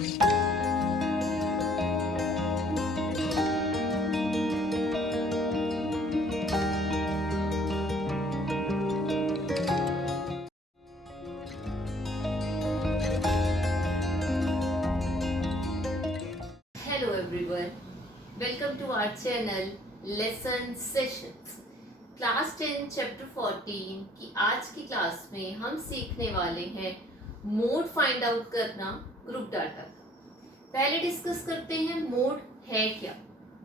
Hello everyone, welcome to our channel Lesson Sessions. Class 10 chapter 14 की आज की class में हम सीखने वाले हैं मोड फाइंड आउट करना ग्रुप डाटा का। पहले डिस्कस करते हैं मोड है क्या,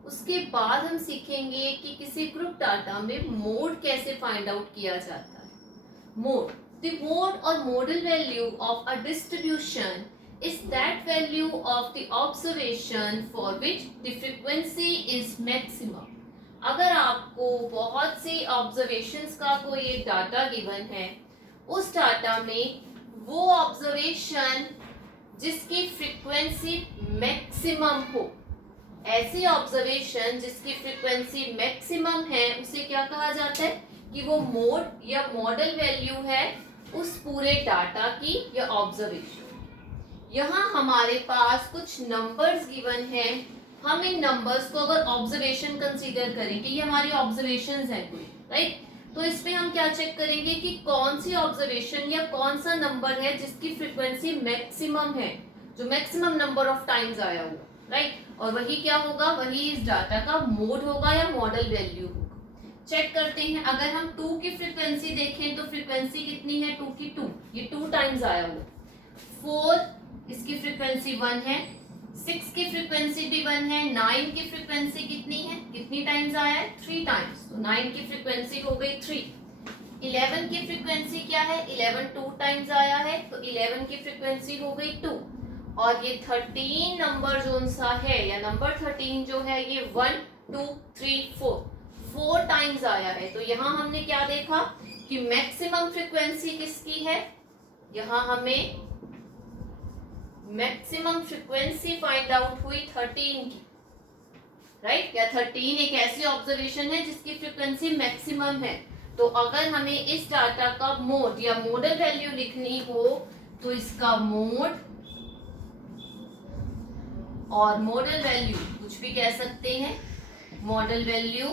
उसके बाद हम सीखेंगे कि किसी ग्रुप डाटा में मोड कैसे फाइंड आउट किया जाता है। मोड, द मोड और modal value of a distribution is that value of the observation for which the frequency is maximum। अगर आपको बहुत से ऑब्जर्वेशंस का कोई डाटा गिवन है, उस डाटा में वो ऑब्जर्वेशन जिसकी फ्रीक्वेंसी मैक्सिमम हो, ऐसी ऑब्जर्वेशन जिसकी फ्रीक्वेंसी मैक्सिमम है, उसे क्या कहा जाता है कि वो मोड या मॉडल वैल्यू है उस पूरे डाटा की या ऑब्जर्वेशन। यहाँ हमारे पास कुछ नंबर्स गिवन है, हम इन नंबर्स को अगर ऑब्जर्वेशन कंसीडर करेंगे, ये हमारी ऑब्जर्वेशंस हैं कोई, राइट। तो इसमें हम क्या चेक करेंगे कि कौन सी ऑब्जर्वेशन या कौन सा नंबर है जिसकी फ्रीक्वेंसी मैक्सिमम है, जो मैक्सिमम नंबर ऑफ टाइम्स आया होगा, राइट। और वही क्या होगा, वही इस डाटा का मोड होगा या मॉडल वैल्यू होगा। चेक करते हैं, अगर हम 2 की फ्रीक्वेंसी देखें तो फ्रीक्वेंसी कितनी है, 2 की 2, ये 2 टाइम्स आया हुआ। 4 इसकी फ्रीक्वेंसी 1 है, 6 की फ्रीक्वेंसी भी 1 है, 9 की फ्रीक्वेंसी कितनी है, कितनी टाइम्स आया है, 3 टाइम्स, तो 9 की फ्रीक्वेंसी हो गई 3। 11 की फ्रीक्वेंसी क्या है, 11 2 टाइम्स आया है, तो 11 की फ्रीक्वेंसी हो गई 2। और ये 13 नंबर जोन सा है या नंबर 13 जो है ये 1 2 3 4 टाइम्स आया है। तो यहाँ हमने क्या देखा कि मैक्सिमम फ्रीक्वेंसी किसकी है, यहाँ हमें मैक्सिमम फ्रीक्वेंसी फाइंड आउट हुई 13 की, राइट। या 13 एक ऐसी ऑब्जर्वेशन है जिसकी फ्रीक्वेंसी मैक्सिमम है। तो अगर हमें इस डाटा का मोड या मॉडल वैल्यू लिखनी हो तो इसका मोड और मॉडल वैल्यू कुछ भी कह सकते हैं। Modal value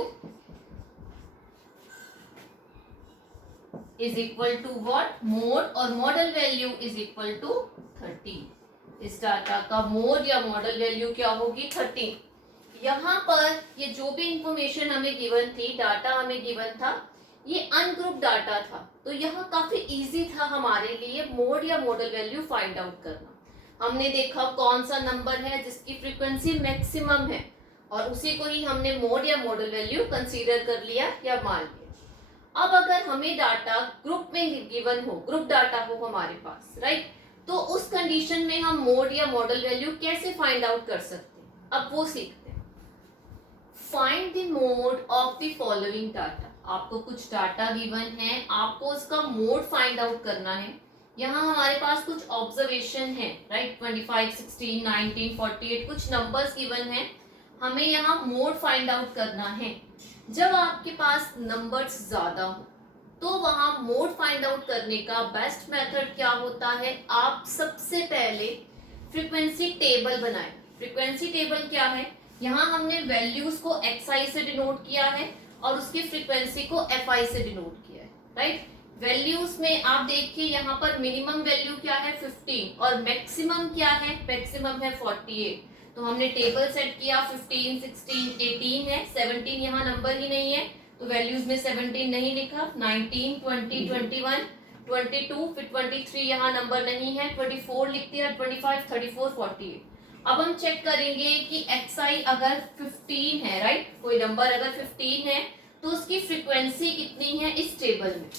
is equal to what, mode, और modal value is equal to 13। इस डाटा का मोड या मॉडल वैल्यू क्या होगी, 13। यहाँ पर ये जो भी इंफॉर्मेशन हमें गिवन थी, डाटा हमें गिवन था, ये अनग्रुप डाटा था, तो यहाँ काफी इजी था हमारे लिए मोड या मॉडल वैल्यू फाइंड आउट करना। हमने देखा कौन सा नंबर है जिसकी फ्रीक्वेंसी मैक्सिमम है और उसी को ही हमने मोड या मॉडल वैल्यू कंसीडर कर लिया या मान लिया। अब अगर हमें डाटा ग्रुप में गिवन हो, ग्रुप डाटा हो हमारे पास, राइट, तो उस कंडीशन में हम मोड या मॉडल वैल्यू कैसे फाइंड आउट कर सकते हैं, अब वो सीखते हैं। Find the mode of the following data. आपको कुछ डाटा गिवन है, आपको उसका मोड फाइंड आउट करना है। यहाँ हमारे पास कुछ ऑब्जर्वेशन है, राइट, 25 16 19 48 कुछ नंबर्स गिवन है, हमें यहाँ मोड फाइंड आउट करना है। जब आपके पास नंबर्स ज्यादा हो तो वहां मोड फाइंड आउट करने का बेस्ट मेथड क्या होता है, आप सबसे पहले फ्रीक्वेंसी टेबल बनाएं। फ्रीक्वेंसी टेबल क्या है, यहाँ हमने वैल्यूज को xi से डिनोट किया है और उसकी फ्रीक्वेंसी को fi से डिनोट किया है, राइट। वैल्यूज में आप देखिए यहाँ पर मिनिमम वैल्यू क्या है 15 और मैक्सिमम क्या है, मैक्सिमम है 48। तो हमने टेबल सेट किया, 15 16 18 है, 17 यहाँ नंबर ही नहीं है तो वैल्यूज में 17 नहीं लिखा, 19 20 21 22 फिर 23 यहाँ नंबर नहीं है, 24 लिख दिया, 25 34 48। अब हम चेक करेंगे कि xi अगर 15 है, राइट, कोई नंबर अगर 15 है तो उसकी फ्रीक्वेंसी कितनी है इस टेबल में।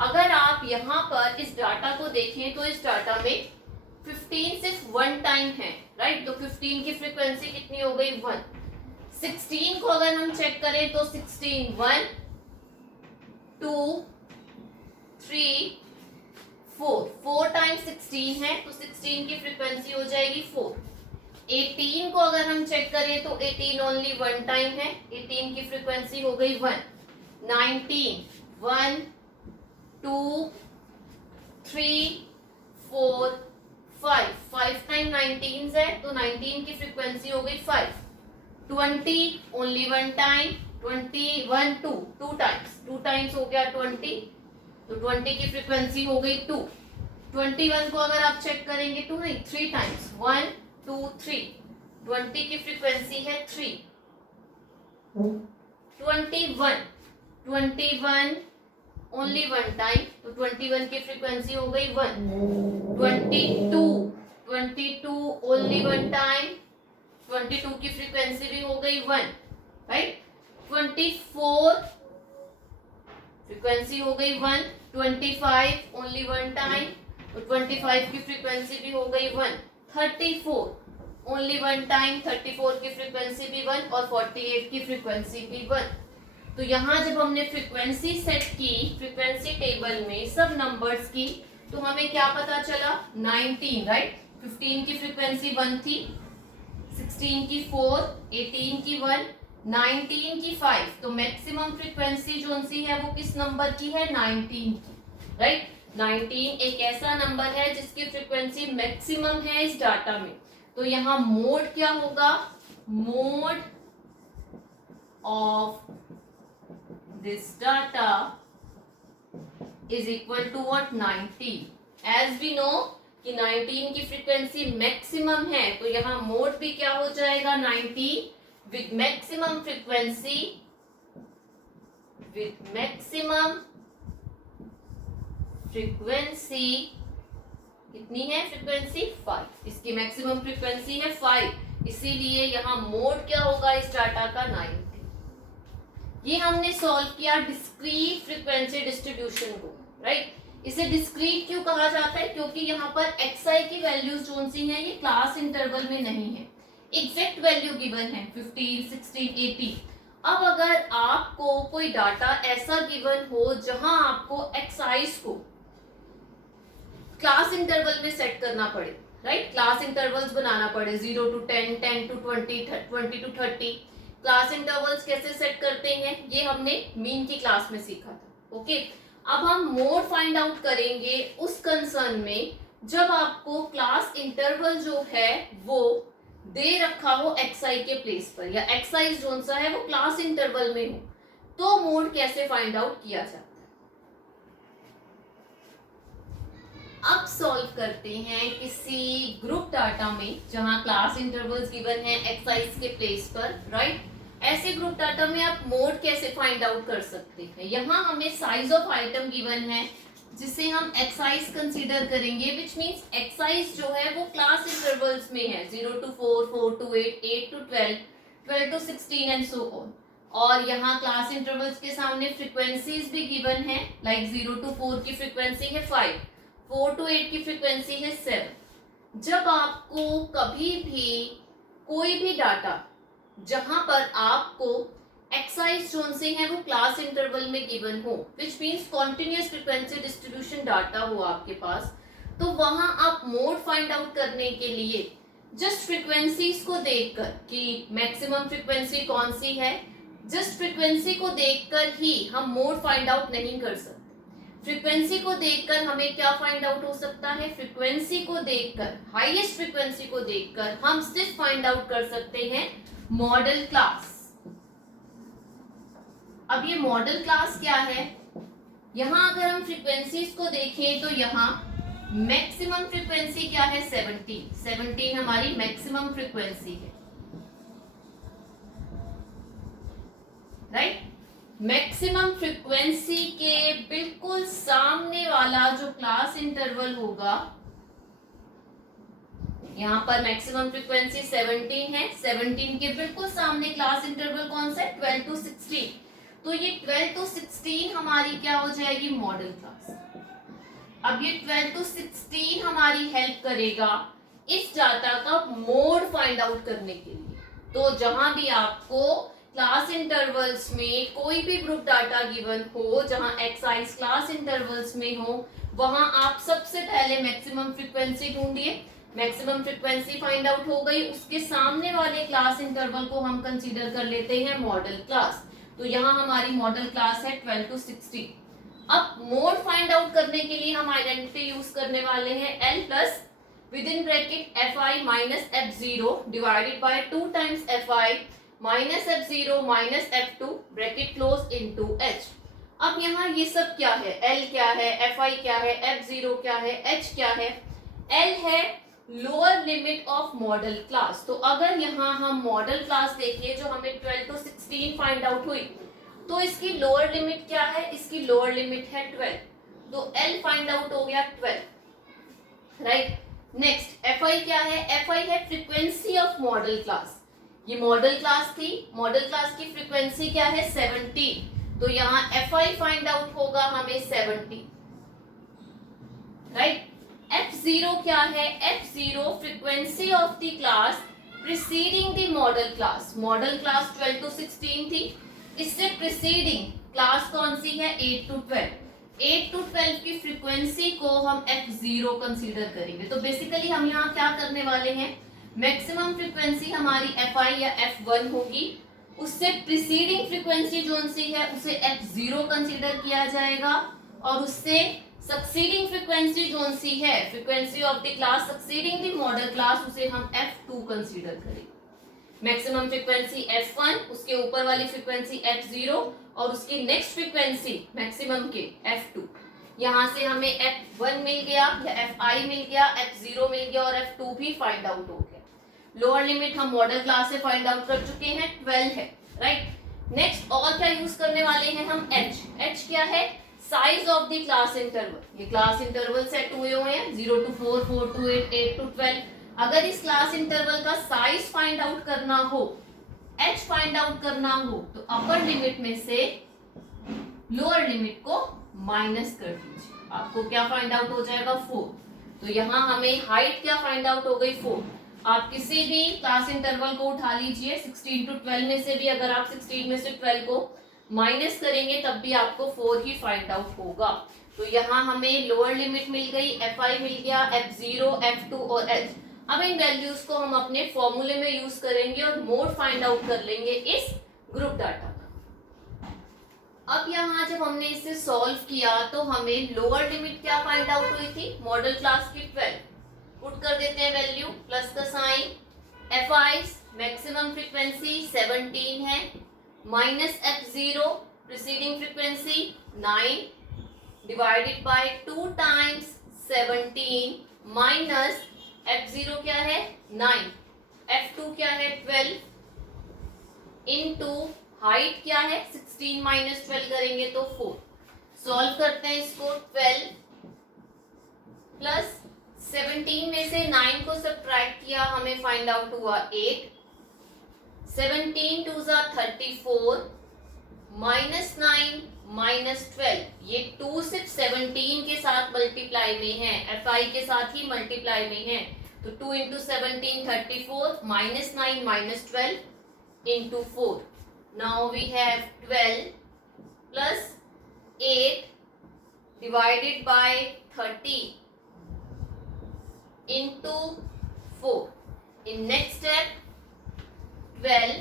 अगर आप यहाँ पर इस डाटा को देखें तो इस डाटा में 15 सिर्फ 1 टाइम है, राइट, तो 15 की फ्रीक्वेंसी कितनी हो गई 1। 16 को अगर हम चेक करें तो 16 1 2 3 4 टाइम्स 16 है तो 16 की फ्रीक्वेंसी हो जाएगी 4। 18 को अगर हम चेक करें तो 18 ओनली 1 टाइम है, 18 की फ्रीक्वेंसी हो गई 1। 19 1 2 3 4 5 5 टाइम 19 है तो 19 की फ्रीक्वेंसी हो गई 5. 20 only one time, 21 two times हो गया 20, तो 20 की फ्रीक्वेंसी हो गई 2. 21 को अगर आप चेक करेंगे 2 नहीं 3 टाइम्स, 1 2 3, 20 की फ्रीक्वेंसी है 3. 21 ओनली वन टाइम, तो 21 की फ्रीक्वेंसी हो गई 1. 22 ओनली वन टाइम, 22 की फ्रीक्वेंसी भी हो गई 1, राइट. 24 फ्रीक्वेंसी हो गई 1. 25 ओनली वन टाइम, तो 25 की फ्रीक्वेंसी भी हो गई 1. 34 ओनली वन टाइम, 34 की फ्रीक्वेंसी भी 1 और 48 की फ्रीक्वेंसी भी 1. तो यहाँ जब हमने फ्रीक्वेंसी सेट की फ्रीक्वेंसी टेबल में सब नंबर्स की, तो हमें क्या पता चला 19, राइट. 15 की फ्रीक्वेंसी 1 थी, 16 की 4, 18 की 1, 19 की 5. तो मैक्सिमम फ्रीक्वेंसी जो सी है वो किस नंबर की है 19 की, राइट. 19 एक ऐसा नंबर है जिसकी फ्रीक्वेंसी मैक्सिमम है इस डाटा में. तो यहाँ मोड क्या होगा, mode of this data is equal to what 90. as we know कि 19 की फ्रीक्वेंसी मैक्सिमम है, तो यहाँ मोड भी क्या हो जाएगा 90 with maximum frequency, with maximum frequency कितनी है फ्रीक्वेंसी 5. इसकी मैक्सिमम फ्रीक्वेंसी है 5, इसीलिए यहाँ मोड क्या होगा इस डाटा का 90. ये हमने सॉल्व किया डिस्क्रीट फ्रीक्वेंसी डिस्ट्रीब्यूशन को, राइट. इसे डिस्क्रीट क्यों कहा जाता है, क्योंकि यहाँ पर xi की वैल्यूज जो सी हैं ये क्लास इंटरवल में नहीं है, एग्जैक्ट वैल्यू गिवन है 15, 16, 18. अब अगर आपको कोई डाटा ऐसा गिवन हो जहां आपको xi's को क्लास इंटरवल में सेट करना पड़े, राइट. क्लास इंटरवल्स बनाना पड़े 0 to 10, 10 to 20, 20 to 30. Class intervals कैसे सेट करते हैं ये हमने मीन की क्लास में सीखा था, ओके. अब हम मोड फाइंड आउट करेंगे उस कंसर्न में जब आपको क्लास इंटरवल जो है वो दे रखा हो xi के प्लेस पर, या xi जोन सा है वो क्लास इंटरवल में हो, तो मोड कैसे फाइंड आउट किया जाता है. अब सॉल्व करते हैं किसी ग्रुप डाटा में जहां क्लास इंटरवल्स गिवन है xi के प्लेस पर, राइट. ऐसे ग्रुप डाटा में आप मोड कैसे फाइंड आउट कर सकते हैं. यहाँ हमें साइज ऑफ आइटम गिवन है जिसे हम xi's कंसीडर करेंगे, विच मींस xi's जो है वो क्लास इंटरवल्स में है 0 to 4, 4 to 8, 8 to 12, 12 to 16 and so on. और यहाँ क्लास इंटरवल्स के सामने फ्रीक्वेंसीज भी गिवन है, लाइक 0 to 4 की फ्रीक्वेंसी है 5, 4 to 8 की फ्रीक्वेंसी है 7. जब आपको कभी भी कोई भी डाटा जहां पर आपको एक्साइज जोन से है वो क्लास इंटरवल में गिवन हो, which means continuous frequency distribution data हो आपके पास, तो वहां आप मोड फाइंड आउट करने के लिए जस्ट फ्रीक्वेंसीज को देखकर कि मैक्सिमम फ्रीक्वेंसी कौन सी है, जस्ट फ्रीक्वेंसी को देखकर ही हम मोड फाइंड आउट नहीं कर सकते. फ्रीक्वेंसी को देखकर हमें क्या फाइंड आउट हो सकता है, फ्रीक्वेंसी को देखकर, हाईएस्ट फ्रीक्वेंसी को देखकर हम सिर्फ फाइंड आउट कर सकते हैं मॉडल क्लास. अब ये मॉडल क्लास क्या है, यहां अगर हम फ्रीक्वेंसीज को देखें तो यहाँ मैक्सिमम फ्रीक्वेंसी क्या है 17 हमारी मैक्सिमम फ्रीक्वेंसी है, राइट. मैक्सिमम फ्रीक्वेंसी के बिल्कुल सामने वाला जो क्लास इंटरवल होगा, यहाँ पर मैक्सिमम फ्रीक्वेंसी 17 है, 17 के बिल्कुल सामने क्लास इंटरवल कौन सा है 12 to 16. तो ये 12 to 16 हमारी क्या हो जाएगी मॉडल क्लास. अब ये 12 to 16 हमारी हेल्प करेगा इस डाटा का मोड फाइंड आउट करने के लिए. तो जहां भी आपको क्लास इंटरवल्स में कोई भी ग्रुप डाटा गिवन हो जहां एक्साइज क्लास इंटरवल्स में हो, वहां आप सबसे पहले मैक्सिमम फ्रीक्वेंसी ढूंढिए. मैक्सिमम फ्रीक्वेंसी फाइंड आउट हो गई, उसके सामने वाले क्लास इंटरवल को हम कंसीडर कर लेते हैं मॉडल क्लास. तो यहाँ हमारी मॉडल क्लास है 12 to 16. अब मोड फाइंड आउट करने के लिए हम आइडेंटिटी यूज करने वाले हैं L+ within bracket fi minus f0 divided by 2 times fi minus f0 minus f2 bracket close into h। अब यहाँ ये सब क्या है, l क्या है, fi क्या है, f0 क्या है, h क्या है। l है lower limit of model class. तो अगर यहाँ हम मॉडल क्लास देखिए जो हमें 12 to 16 फाइंड आउट हुई, तो इसकी लोअर लिमिट क्या है, इसकी लोअर लिमिट है 12, तो l फाइंड आउट हो गया 12, राइट। नेक्स्ट fi क्या है, fi है फ्रीक्वेंसी ऑफ मॉडल क्लास। ये मॉडल क्लास थी, मॉडल क्लास की फ्रीक्वेंसी क्या है 70, तो यहाँ fi फाइंड आउट होगा हमें 70, राइट। f0 क्या है, f0 frequency of the class preceding the model class. Model class 12 to 16 थी, इससे प्रीसीडिंग क्लास कौन सी है 8 to 12। 8 to 12 की फ्रीक्वेंसी को हम f0 कंसीडर करेंगे। तो बेसिकली हम यहाँ क्या करने वाले हैं, मैक्सिमम फ्रीक्वेंसी हमारी fi या f1 होगी, उससे प्रीसीडिंग फ्रीक्वेंसी जो सी है उसे f0 कंसीडर किया जाएगा, और उससे सक्सीडिंग फ्रीक्वेंसी जो सी है, frequency of the class succeeding the model class, उसे हम f2 कंसीडर करेंगे। मैक्सिमम फ्रीक्वेंसी f1, उसके ऊपर वाली फ्रीक्वेंसी f0, और उसकी नेक्स्ट फ्रीक्वेंसी मैक्सिमम के f2। यहाँ से हमें f1 मिल गया या fi मिल गया, f0 मिल गया और f2 भी फाइंड आउट हो गया। लोअर लिमिट हम मॉडल क्लास से फाइंड आउट कर चुके हैं, 12 है, राइट। नेक्स्ट और क्या यूज करने वाले हैं हम, h क्या है, size of the class interval. ये क्लास इंटरवल सेट हुए हुए हैं 0 to 4, 4 to 8, 8 to 12। अगर इस क्लास इंटरवल का साइज फाइंड आउट करना हो, h फाइंड आउट करना हो, तो अपर लिमिट में से लोअर लिमिट को माइनस कर दीजिए, आपको क्या फाइंड आउट हो जाएगा 4। तो यहाँ हमें हाइट क्या फाइंड आउट हो गई 4। आप किसी भी क्लास इंटरवल को उठा लीजिए, 16 to 12 में से भी अगर आप 16 में से 12 को माइनस करेंगे तब भी आपको 4 ही फाइंड आउट होगा। तो यहाँ हमें लोअर लिमिट मिल गई, fi मिल गया, f0, f2 और h। अब इन वैल्यूज को हम अपने फॉर्मूले में यूज करेंगे और मोड फाइंड आउट कर लेंगे इस ग्रुप डाटा का। अब यहाँ जब हमने इसे सॉल्व किया तो हमें लोअर लिमिट क्या फाइंड आउट हुई थी, मॉडल क्लास की 12। पुट कर देते हैं वैल्यू, प्लस का साइन, fi मैक्सिमम फ्रीक्वेंसी 17 है, minus f0 preceding frequency 9 divided by 2 times 17 minus f0 क्या है 9, f2 क्या है 12 इनटू हाइट क्या है 16 माइनस 12 करेंगे तो 4। सॉल्व करते हैं इसको, 12 प्लस 17 में से 9 को सब्ट्रैक्ट किया, हमें फाइंड आउट हुआ 8। 17 2 जा 34 माइनस 9 माइनस 12, ये 2 सिर्फ 17 के साथ मल्टीप्लाई में है, fi के साथ ही मल्टीप्लाई में है, तो 2 into 17 34 minus 9 minus 12 into 4। Now we have 12 plus 8 divided by 30 into 4। In next step 12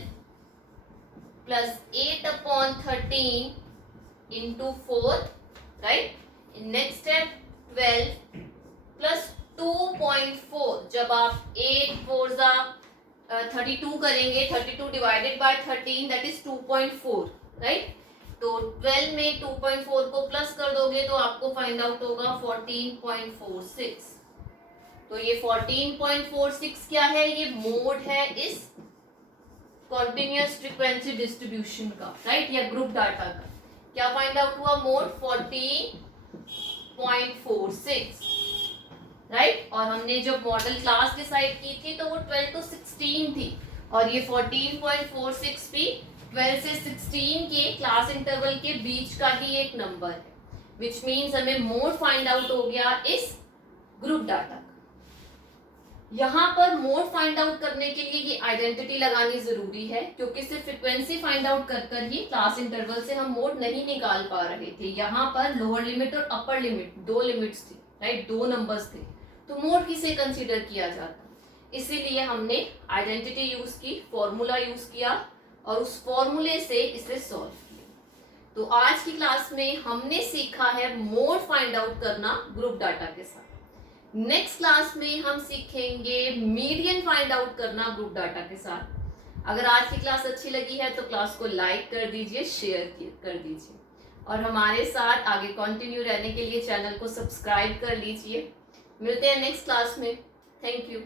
plus 8 upon 13 into 4, right? In next step 12 plus 2.4, जब आप 8 4 जा 32 करेंगे, 32 divided by 13 that is 2.4, right? तो 12 में 2.4 को प्लस कर दोगे तो आपको फाइंड आउट होगा 14.46। तो ये 14.46 क्या है, ये मोड है इस कॉन्टिन्यूअस फ्रीक्वेंसी डिस्ट्रीब्यूशन का, राइट, या ग्रुप डाटा का। क्या फाइंड आउट हुआ, मोड 14.46, राइट। और हमने जो मॉडल क्लास डिसाइड की थी तो वो 12 to 16 थी, और ये 14.46 भी 12 से 16 के क्लास इंटरवल के बीच का ही एक नंबर है, विच मीन्स हमें मोड फाइंड आउट हो गया इस ग्रुप डाटा का। यहाँ पर मोड फाइंड आउट करने के लिए ये आइडेंटिटी लगानी जरूरी है, क्योंकि सिर्फ फ्रीक्वेंसी फाइंड आउट कर ही क्लास इंटरवल से हम मोड नहीं निकाल पा रहे थे। यहाँ पर लोअर लिमिट और अपर लिमिट दो लिमिट्स थी, राइट, दो नंबर्स थे, तो मोड किसे कंसीडर किया जाता, इसीलिए हमने आइडेंटिटी यूज की, फॉर्मूला यूज किया और उस फॉर्मूले से इसे सॉल्व किया। तो आज की क्लास में हमने सीखा है मोड फाइंड आउट करना ग्रुप डाटा के साथ। नेक्स्ट क्लास में हम सीखेंगे मीडियन फाइंड आउट करना ग्रुप डाटा के साथ। अगर आज की क्लास अच्छी लगी है तो क्लास को लाइक कर दीजिए, शेयर कर दीजिए और हमारे साथ आगे कंटिन्यू रहने के लिए चैनल को सब्सक्राइब कर लीजिए। मिलते हैं नेक्स्ट क्लास में। Thank you.